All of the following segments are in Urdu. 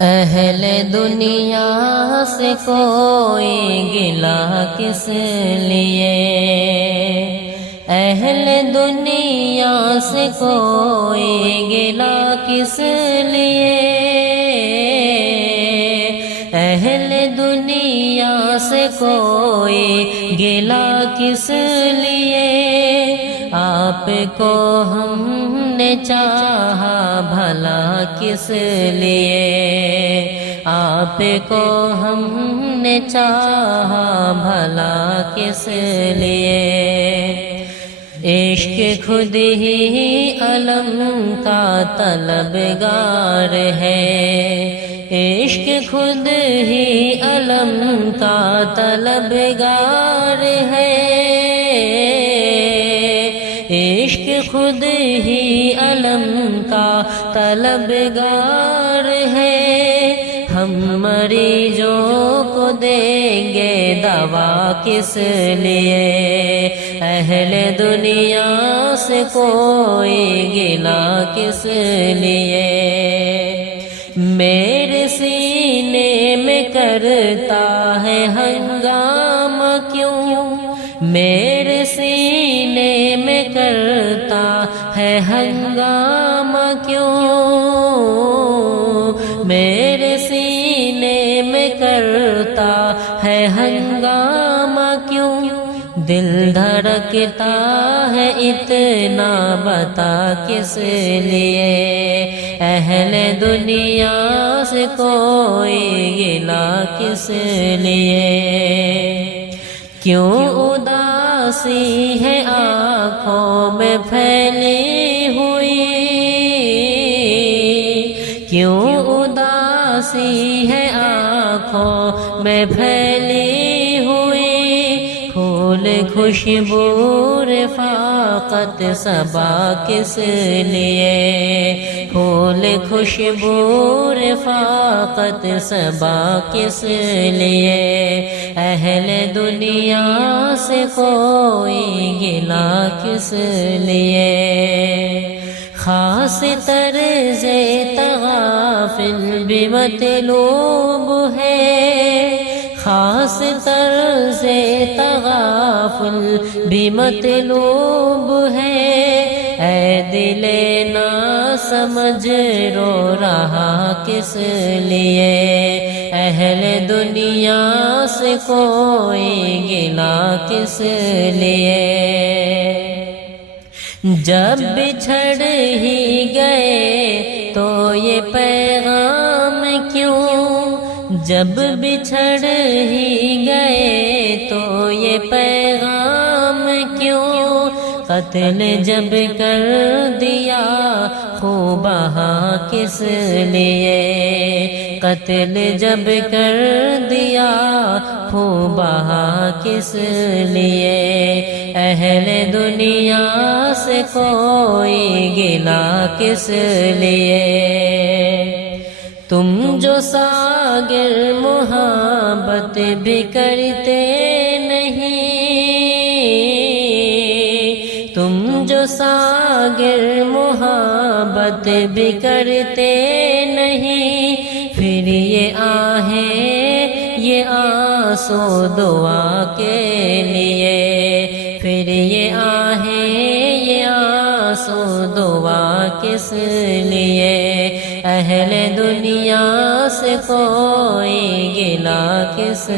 اہل دنیا سے کوئی گلہ کس لیے، اہل دنیا سے کوئی گلہ کس لیے، اہل دنیا سے کوئی گلہ کس لیے، آپ کو ہم نے چاہا بھلا کس لیے، آپ کو ہم نے چاہا بھلا کس لیے، عشق خود ہی علم کا طلبگار ہے، عشق خود ہی علم کا طلبگار ہے، عشق خود ہی علم کا طلبگار ہے، ہم مریضوں کو دیں گے دوا کس لیے، اہل دنیا سے کوئی گلہ کس لیے، میرے سینے میں کرتا ہے ہنگامہ کیوں، میرے سینے میں کرتا ہے ہنگامہ کیوں، میرے سینے میں کرتا ہے ہنگامہ کیوں، دل دھڑکتا ہے اتنا بتا کس لیے، اہل دنیا سے کوئی گلہ کس لیے، کیوں اداسی ہے آنکھوں میں پھیلی ہوئی، کیوں اداسی ہے آنکھوں میں پھیلی ہوئی، پھول خوشبو رفاقت صبا کس لیے، پھول خوشبو رفاقت صبا کس لیے، اہل دنیا سے کوئی گلہ کس لیے، خاص طرز تغافل بھی مطلوب ہے، خاص طرز تغافل بھی مطلوب ہے، اے دل نا سمجھ رو رہا کس لیے، اہل دنیا سے کوئی گلہ کس لیے، جب بچھڑ ہی گئے تو یہ پیغام کیوں، جب بچھڑ ہی گئے تو یہ پیغام کیوں، قتل جب کر دیا خوب بہا کس لیے، قتل جب کر دیا خوب بہا کس لیے، اہل دنیا سے کوئی گلہ کس لیے، تم جو ساغر محبت بھی کرتے نہیں، تم جو ساغر محبت بھی کرتے نہیں، پھر یہ آہیں یہ آنسو دعا کے لیے، پھر یہ آہیں یہ آنسو دعا کس لیے، اہل دنیا سے کوئی گلہ کس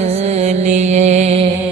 لیے۔